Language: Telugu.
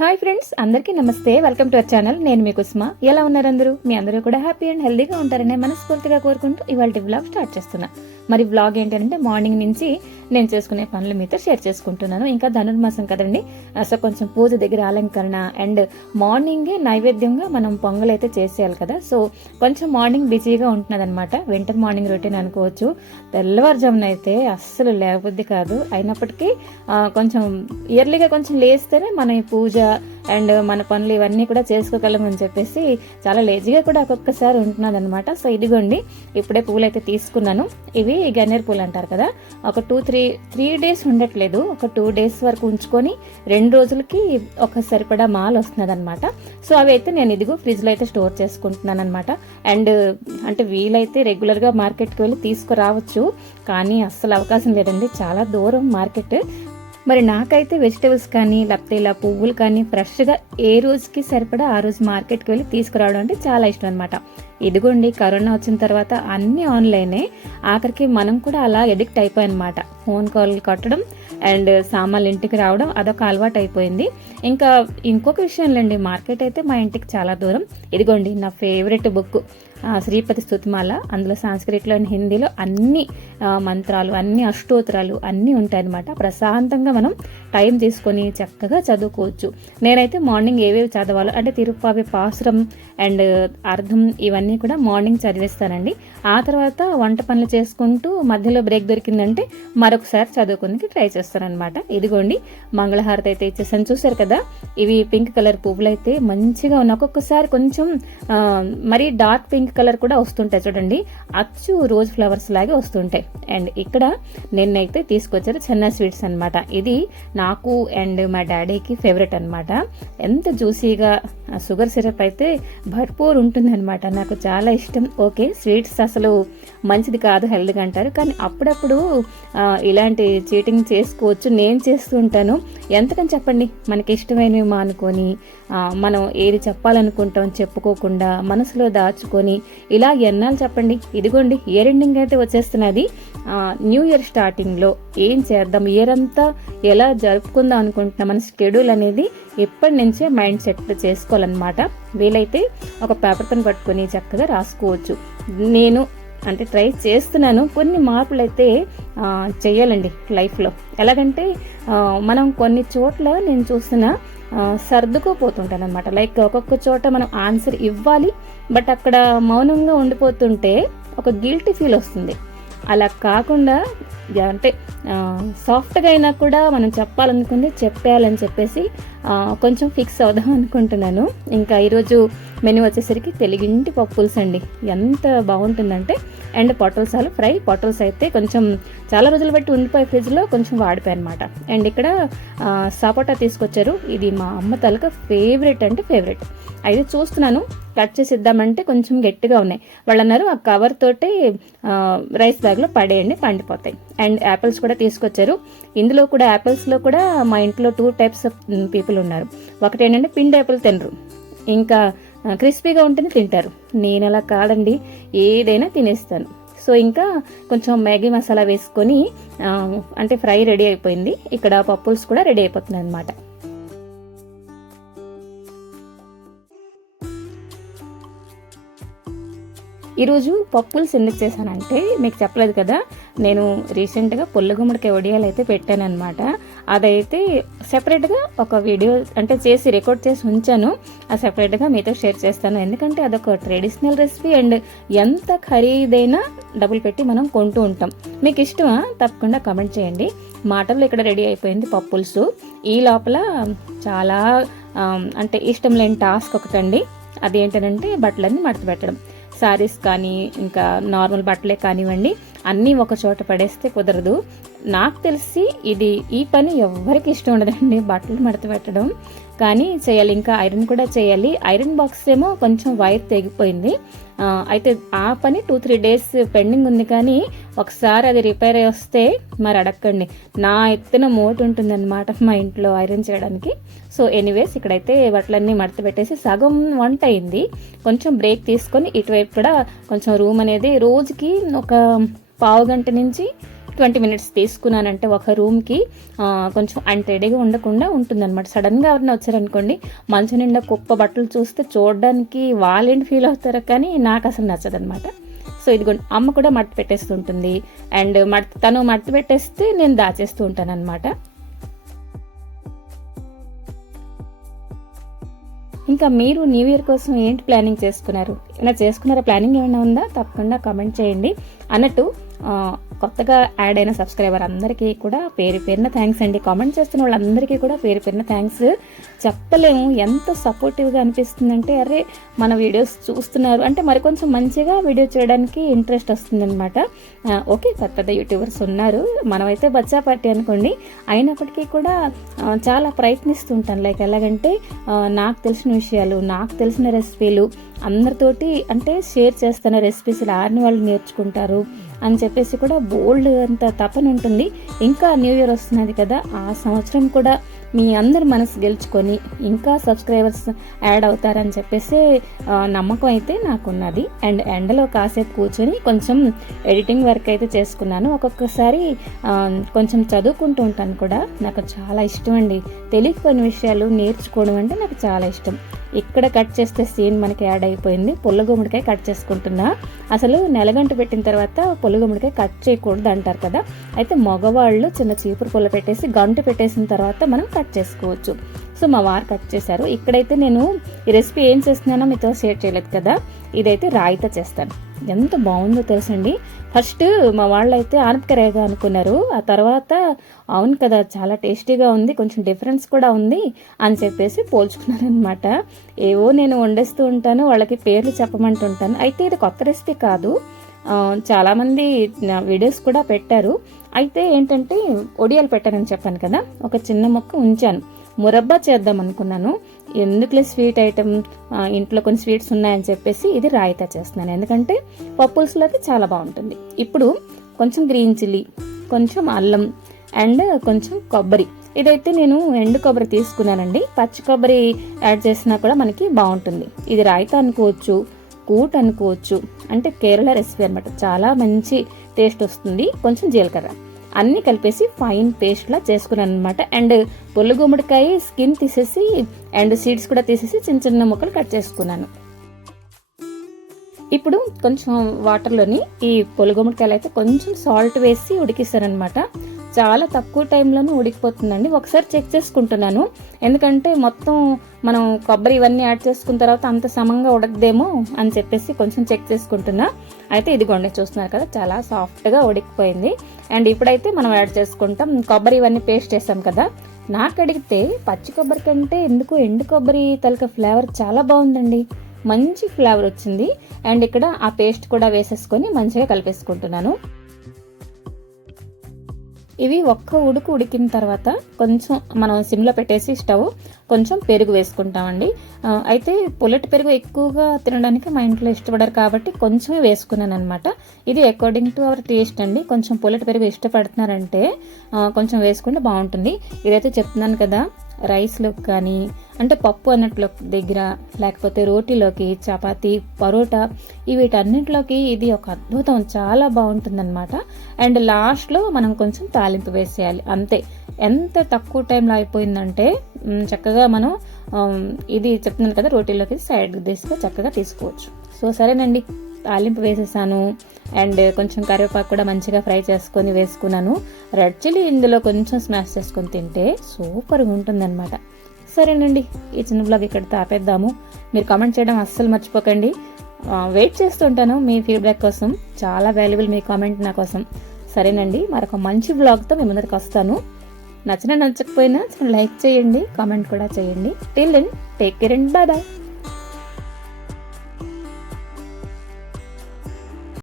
హాయ్ ఫ్రెండ్స్, అందరికీ నమస్తే. Welcome to our channel. నేను మీ కుస్మా. ఎలా ఉన్నారు అందరూ? మీ అందరూ కూడా హ్యాపీ అండ్ హెల్దీగా ఉంటారనే మనస్ఫూర్తిగా కోరుకుంటూ ఇవాళ వ్లాగ్ స్టార్ట్ చేస్తున్నా. మరి వ్లాగ్ ఏంటంటే మార్నింగ్ నుంచి నేను చేసుకునే పనులు మీతో షేర్ చేసుకుంటున్నాను. ఇంకా ధనుర్మాసం కదండి, సో కొంచెం పూజ దగ్గర అలంకరణ అండ్ మార్నింగే నైవేద్యంగా మనం పొంగల్ అయితే చేసేయాలి కదా. సో కొంచెం మార్నింగ్ బిజీగా ఉంటున్నది అనమాట. వింటర్ మార్నింగ్ రొటీన్ అనుకోవచ్చు. తెల్లవారుజామున అయితే అస్సలు లేకపోద్ది కాదు. అయినప్పటికీ కొంచెం ఇయర్లీగా కొంచెం లేస్తేనే మన ఈ పూజ అండ్ మన పనులు ఇవన్నీ కూడా చేసుకోగలమని చెప్పేసి చాలా లేజీగా కూడా ఒక్కొక్కసారి ఉంటున్నది అనమాట. సో ఇదిగోండి, ఇప్పుడే పూలు అయితే తీసుకున్నాను. ఇవి గన్నేరు పూలు అంటారు కదా. ఒక 3 డేస్ ఉండట్లేదు, ఒక 2 డేస్ వరకు ఉంచుకొని 2 రోజులకి ఒక సరిపడా మాల్ వస్తున్నది అనమాట. సో అవి అయితే నేను ఇదిగో ఫ్రిడ్జ్లో అయితే స్టోర్ చేసుకుంటున్నాను అనమాట. అండ్ అంటే వీలైతే రెగ్యులర్గా మార్కెట్కి వెళ్ళి తీసుకురావచ్చు, కానీ అస్సలు అవకాశం లేదండి, చాలా దూరం మార్కెట్. మరి నాకైతే వెజిటేబుల్స్ కానీ లేకపోతే ఇలా పువ్వులు కానీ ఫ్రెష్గా ఏ రోజుకి సరిపడా ఆ రోజు మార్కెట్కి వెళ్ళి తీసుకురావడం అంటే చాలా ఇష్టం అనమాట. ఇదిగోండి, కరోనా వచ్చిన తర్వాత అన్నీ ఆన్లైనే. ఆఖరికి మనం కూడా అలా ఎడిక్ట్ అయిపోయామన్నమాట. ఫోన్ కాల్ కొట్టడం అండ్ సామాన్లు ఇంటికి రావడం అదొక అలవాటు అయిపోయింది. ఇంకా ఇంకొక విషయంలేండి, మార్కెట్ అయితే మా ఇంటికి చాలా దూరం. ఇదిగోండి నా ఫేవరెట్ బుక్ శ్రీపతి స్తుతిమాల. అందులో సంస్కృతిలో అండ్ హిందీలో అన్ని మంత్రాలు, అన్ని అష్టోత్తరాలు అన్నీ ఉంటాయన్నమాట. ప్రశాంతంగా మనం టైం తీసుకొని చక్కగా చదువుకోవచ్చు. నేనైతే మార్నింగ్ ఏవేవి చదవాలో అంటే తిరుప్పావి పాసురం అండ్ అర్థం ఇవన్నీ కూడా మార్నింగ్ చదివేస్తానండి. ఆ తర్వాత వంట పనులు చేసుకుంటూ మధ్యలో బ్రేక్ దొరికిందంటే మరొకసారి చదువుకుందుకు ట్రై చేస్తానన్నమాట. ఇదిగోండి మంగళహారతి అయితే ఇచ్చేసాను, చూసారు కదా. ఇవి పింక్ కలర్ పువ్వులు అయితే మంచిగా ఉన్నాయి. ఒక్కొక్కసారి కొంచెం మరీ డార్క్ పింక్ కలర్ కూడా వస్తుంటాయి చూడండి, అచ్చు రోజ్ ఫ్లవర్స్ లాగే వస్తుంటాయి. అండ్ ఇక్కడ నిన్నైతే తీసుకొచ్చారు చెన్నా స్వీట్స్ అనమాట. ఇది నాకు అండ్ మా డాడీకి ఫేవరెట్ అనమాట. ఎంత జ్యూసీగా షుగర్ సిరప్ అయితే భర్పూర్ ఉంటుంది అనమాట. నాకు చాలా ఇష్టం. ఓకే, స్వీట్స్ అసలు మంచిది కాదు హెల్త్గా అంటారు, కానీ అప్పుడప్పుడు ఇలాంటి చీటింగ్ చేసుకోవచ్చు. నేను చేస్తూ ఉంటాను. ఎంతకని చెప్పండి, మనకి ఇష్టమైనవి మానుకొని మనం ఏది చెప్పాలనుకుంటాం చెప్పుకోకుండా మనసులో దాచుకొని ఇలా ఎన్నాళ్ళు చెప్పండి. ఇదిగోండి ఇయర్ ఎండింగ్ అయితే వచ్చేస్తున్నది. న్యూ ఇయర్ స్టార్టింగ్లో ఏం చేద్దాం, ఇయర్ అంతా ఎలా జరుపుకుందాం అనుకుంటున్నాం, మన షెడ్యూల్ అనేది ఎప్పటి నుంచే మైండ్ సెట్ చేసుకోవాలన్నమాట. వీలైతే ఒక పేపర్ పెన్ పట్టుకొని చక్కగా రాసుకోవచ్చు. నేను అంటే ట్రై చేస్తున్నాను. కొన్ని మార్పులు అయితే చేయాలండి లైఫ్లో. ఎలాగంటే మనం కొన్ని చోట్ల నేను చూస్తున్నా సర్దుకోపోతుంటాను అనమాట. లైక్ ఒక్కొక్క చోట మనం ఆన్సర్ ఇవ్వాలి, బట్ అక్కడ మౌనంగా ఉండిపోతుంటే ఒక గిల్టీ ఫీల్ వస్తుంది. అలా కాకుండా అంటే సాఫ్ట్గా అయినా కూడా మనం చెప్పాలనుకుంది చెప్పేయాలని చెప్పేసి కొంచెం ఫిక్స్ అవుదాం అనుకుంటున్నాను. ఇంకా ఈరోజు మెనూ వచ్చేసరికి తెలుగింటి పప్పుల్స్ అండి. ఎంత బాగుంటుందంటే, అండ్ పొటల్సాలు ఫ్రై. పొటల్స్ అయితే కొంచెం చాలా రోజులు బట్టి ఉండిపోయి ఫ్రిడ్జ్లో కొంచెం వాడిపోయాయి అనమాట. అండ్ ఇక్కడ సపోటా తీసుకొచ్చారు. ఇది మా అమ్మ తలక ఫేవరెట్ అంటే ఫేవరెట్. అయితే చూస్తున్నాను, కట్ చేసి ఇద్దామంటే కొంచెం గట్టిగా ఉన్నాయి. వాళ్ళు అన్నారు ఆ కవర్ తోటి రైస్ బ్యాగ్లో పడేయండి, పండిపోతాయి. అండ్ యాపిల్స్ కూడా తీసుకొచ్చారు. ఇందులో కూడా యాపిల్స్లో కూడా మా ఇంట్లో 2 టైప్స్ ఆఫ్ పీపుల్ ఉన్నారు. ఒకటి ఏంటంటే పిండి యాపిల్ తినరు, ఇంకా క్రిస్పీగా ఉంటేనే తింటారు. నేను అలా కాదండి, ఏదైనా తినేస్తాను. సో ఇంకా కొంచెం మ్యాగీ మసాలా వేసుకొని అంటే ఫ్రై రెడీ అయిపోయింది. ఇక్కడ పప్పుల్స్ కూడా రెడీ అయిపోతున్నాయి అనమాట. ఈరోజు పప్పుల్స్ ఎందుకు చేశానంటే మీకు చెప్పలేదు కదా, నేను రీసెంట్గా పుల్ల గుమ్మడికాయ వడియాలు అయితే పెట్టాను అనమాట. అదైతే సెపరేట్గా ఒక వీడియో అంటే చేసి రికార్డ్ చేసి ఉంచాను. అది సెపరేట్గా మీతో షేర్ చేస్తాను. ఎందుకంటే అదొక ట్రెడిషనల్ రెసిపీ అండ్ ఎంత ఖరీదైనా డబ్బులు పెట్టి మనం కొంటూ ఉంటాం. మీకు ఇష్టమా? తప్పకుండా కామెంట్ చేయండి. మాటల్లో ఇక్కడ రెడీ అయిపోయింది పప్పుల్స్. ఈ లోపల చాలా అంటే ఇష్టం లేని టాస్క్ ఒకటండి. అదేంటంటే బట్టలన్నీ మడత పెట్టడం. శారీస్ కానీ ఇంకా నార్మల్ బట్టలే కానివ్వండి, అన్నీ ఒక చోట పడేస్తే కుదరదు. నాకు తెలిసి ఈ పని ఎవరికి ఇష్టం ఉండదండి, బట్టలు మడత పెట్టడం. కానీ చేయాలి. ఇంకా ఐరన్ కూడా చేయాలి. ఐరన్ బాక్స్ ఏమో కొంచెం వైర్ తెగిపోయింది. అయితే ఆ పని 2-3 డేస్ పెండింగ్ ఉంది. కానీ ఒకసారి అది రిపేర్ అయ్యి వస్తే మరి అడగండి, నా ఎత్తున మోటు ఉంటుందన్నమాట మా ఇంట్లో ఐరన్ చేయడానికి. సో ఎనీవేస్ ఇక్కడైతే బట్టలన్నీ మడత పెట్టేసి సగం వంట అయింది. కొంచెం బ్రేక్ తీసుకొని ఇటువైపు కూడా కొంచెం రూమ్ అనేది రోజుకి ఒక 15 గంట నుంచి 20 మినిట్స్ తీసుకున్నానంటే ఒక రూమ్కి కొంచెం అన్టైడీగా ఉండకుండా ఉంటుందన్నమాట. సడన్గా ఎవరైనా వచ్చారనుకోండి, మంచం నిండా కుప్ప బట్టలు చూస్తే చూడడానికి వాళ్ళేంటి ఫీల్ అవుతారో కానీ నాకు అసలు నచ్చదనమాట. సో ఇదిగోండి, అమ్మ కూడా మట్టి పెట్టేస్తుంటుంది, అండ్ తను మట్టి పెట్టేస్తే నేను దాచేస్తూ ఉంటాను అనమాట. ఇంకా మీరు న్యూ ఇయర్ కోసం ఏంటి ప్లానింగ్ చేసుకున్నారు? ఏమైనా చేసుకున్నారా? ప్లానింగ్ ఏమైనా ఉందా? తప్పకుండా కామెంట్ చేయండి. అన్నట్టు కొత్తగా యాడ్ అయిన సబ్స్క్రైబర్ అందరికీ కూడా పేరు పేరున థ్యాంక్స్ అండి. కామెంట్ చేస్తున్న వాళ్ళందరికీ కూడా పేరు పేరున థ్యాంక్స్. చెప్పలేము, ఎంత సపోర్టివ్గా అనిపిస్తుందంటే, అరే మన వీడియోస్ చూస్తున్నారు అంటే మరి కొంచెం మంచిగా వీడియో చేయడానికి ఇంట్రెస్ట్ వస్తుందన్నమాట. ఓకే, పెద్ద పెద్ద యూట్యూబర్స్ ఉన్నారు, మనమైతే బచ్చా పార్టీ అనుకోండి. అయినప్పటికీ కూడా చాలా ప్రయత్నిస్తుంటాను. లైక్ ఎలాగంటే నాకు తెలిసిన విషయాలు, నాకు తెలిసిన రెసిపీలు అందరితోటి అంటే షేర్ చేస్తాను. రెసిపీస్ ఆడిన వాళ్ళు నేర్చుకుంటారు అని చెప్పేసి కూడా బోల్డ్ అంత తపన ఉంటుంది. ఇంకా న్యూ ఇయర్ వస్తున్నది కదా, ఆ సంవత్సరం కూడా మీ అందరి మనసు గెలుచుకొని ఇంకా సబ్స్క్రైబర్స్ యాడ్ అవుతారని చెప్పేసి నమ్మకం అయితే నాకున్నది. అండ్ ఎండలో కాసేపు కూర్చొని కొంచెం ఎడిటింగ్ వర్క్ అయితే చేసుకున్నాను. ఒక్కొక్కసారి కొంచెం చదువుకుంటూ ఉంటాను కూడా. నాకు చాలా ఇష్టం అండి, తెలియకపోయిన విషయాలు నేర్చుకోవడం అంటే నాకు చాలా ఇష్టం. ఇక్కడ కట్ చేస్తే సీన్ మనకి యాడ్ అయిపోయింది. పుల్లగుమ్మడికాయ కట్ చేసుకుంటున్నా. అసలు నెలగంట పెట్టిన తర్వాత పుల్లగుమ్మడికాయ కట్ చేయకూడదు అంటారు కదా, అయితే మగవాళ్ళు చిన్న చీపురు పుల్ల పెట్టేసి గంట పెట్టేసిన తర్వాత మనం కట్ చేసుకోవచ్చు. సో మా వారు కట్ చేశారు. ఇక్కడైతే నేను ఈ రెసిపీ ఏం చేస్తున్నానో మీతో షేర్ చేయలేదు కదా, ఇదైతే రాయితా చేస్తాను. ఎంత బాగుందో తెలుసండి. ఫస్ట్ మా వాళ్ళు అయితే ఆనపకాయగా అనుకున్నారు, ఆ తర్వాత అవును కదా చాలా టేస్టీగా ఉంది, కొంచెం డిఫరెన్స్ కూడా ఉంది అని చెప్పేసి పోల్చుకున్నారనమాట. ఏవో నేను వండేస్తూ ఉంటాను, వాళ్ళకి పేర్లు చెప్పమంటుంటాను. అయితే ఇది కొత్త రెసిపీ కాదు, చాలామంది వీడియోస్ కూడా పెట్టారు. అయితే ఏంటంటే ఒడియాలు పెట్టానని చెప్పాను కదా, ఒక చిన్న మొక్క ఉంచాను. మురబ్బా చేద్దాం అనుకున్నాను, ఎందుకులే స్వీట్ ఐటమ్, ఇంట్లో కొన్ని స్వీట్స్ ఉన్నాయని చెప్పేసి ఇది రాయితా చేస్తున్నాను. ఎందుకంటే పప్పుల్స్లోకి చాలా బాగుంటుంది. ఇప్పుడు కొంచెం గ్రీన్ చిల్లీ, కొంచెం అల్లం అండ్ కొంచెం కొబ్బరి. ఇదైతే నేను ఎండు కొబ్బరి తీసుకున్నానండి, పచ్చి కొబ్బరి యాడ్ చేసినా కూడా మనకి బాగుంటుంది. ఇది రాయితా అనుకోవచ్చు, కూట్ అనుకోవచ్చు, అంటే కేరళ రెసిపీ అనమాట. చాలా మంచి టేస్ట్ వస్తుంది. కొంచెం జీలకర్ర అన్నీ కలిపేసి ఫైన్ పేస్ట్లా చేసుకున్నాను అనమాట. అండ్ పొల్లు గుమ్మడికాయ స్కిన్ తీసేసి అండ్ సీడ్స్ కూడా తీసేసి చిన్న చిన్న ముక్కలు కట్ చేసుకున్నాను. ఇప్పుడు కొంచెం వాటర్లోని ఈ పొల్లు గుమ్మడికాయలు అయితే కొంచెం సాల్ట్ వేసి ఉడికిస్తానమాట. చాలా తక్కువ టైంలోనే ఉడికిపోతుందండి. ఒకసారి చెక్ చేసుకుంటున్నాను, ఎందుకంటే మొత్తం మనం కొబ్బరి ఇవన్నీ యాడ్ చేసుకున్న తర్వాత అంత సమంగా ఉడకదేమో అని చెప్పేసి కొంచెం చెక్ చేసుకుంటున్నా. అయితే ఇదిగోండి, చూస్తున్నారు కదా చాలా సాఫ్ట్గా ఉడికిపోయింది. అండ్ ఇప్పుడైతే మనం యాడ్ చేసుకుంటాం. కొబ్బరి ఇవన్నీ పేస్ట్ చేసాం కదా, నాకు అడిగితే పచ్చి కొబ్బరి కంటే ఎందుకు ఎండు కొబ్బరి తలక ఫ్లేవర్ చాలా బాగుందండి, మంచి ఫ్లేవర్ వచ్చింది. అండ్ ఇక్కడ ఆ పేస్ట్ కూడా వేసేసుకొని మంచిగా కలిపేసుకుంటున్నాను. ఇవి ఒక్క ఉడుకు ఉడికిన తర్వాత కొంచెం మనం సిమ్లో పెట్టేసి స్టవ్ కొంచెం పెరుగు వేసుకుంటామండి. అయితే పుల్లటి పెరుగు ఎక్కువగా తినడానికి మా ఇంట్లో ఇష్టపడరు కాబట్టి కొంచెమే వేసుకున్నాను అనమాట. ఇది అకార్డింగ్ టు అవర్ టేస్ట్ అండి. కొంచెం పుల్లటి పెరుగు ఇష్టపడుతున్నారంటే కొంచెం వేసుకుంటే బాగుంటుంది. ఇదైతే చెప్తున్నాను కదా, రైస్లోకి కానీ అంటే పప్పు అన్నట్లో దగ్గర, లేకపోతే రోటీలోకి, చపాతీ, పరోటా వీటన్నిటిలోకి ఇది ఒక అద్భుతం, చాలా బాగుంటుందన్నమాట. అండ్ లాస్ట్లో మనం కొంచెం తాలింపు వేసేయాలి, అంతే. ఎంత తక్కువ టైంలో అయిపోయిందంటే చక్కగా మనం ఇది చెప్తున్నాను కదా, రోటీలోకి సైడ్ డిష్గా చక్కగా తీసుకోవచ్చు. సో సరేనండి, తాలింపు వేసేసాను. అండ్ కొంచెం కరివేపాకు కూడా మంచిగా ఫ్రై చేసుకొని వేసుకున్నాను. రెడ్ చిల్లీ ఇందులో కొంచెం స్మాష్ చేసుకొని తింటే సూపర్గా ఉంటుందన్నమాట. సరేనండి, ఈ చిన్న బ్లాగ్ ఇక్కడ తాపేద్దాము. మీరు కామెంట్ చేయడం అస్సలు మర్చిపోకండి. వెయిట్ చేస్తుంటాను మీ ఫీడ్బ్యాక్ కోసం, చాలా వాల్యుబుల్ మీ కామెంట్ నా కోసం. సరేనండి, మరొక మంచి బ్లాగ్తో మీ ముందరికి వస్తాను. నచ్చకపోయినా లైక్ చేయండి, కామెంట్ కూడా చేయండి. Till then take care and bye bye.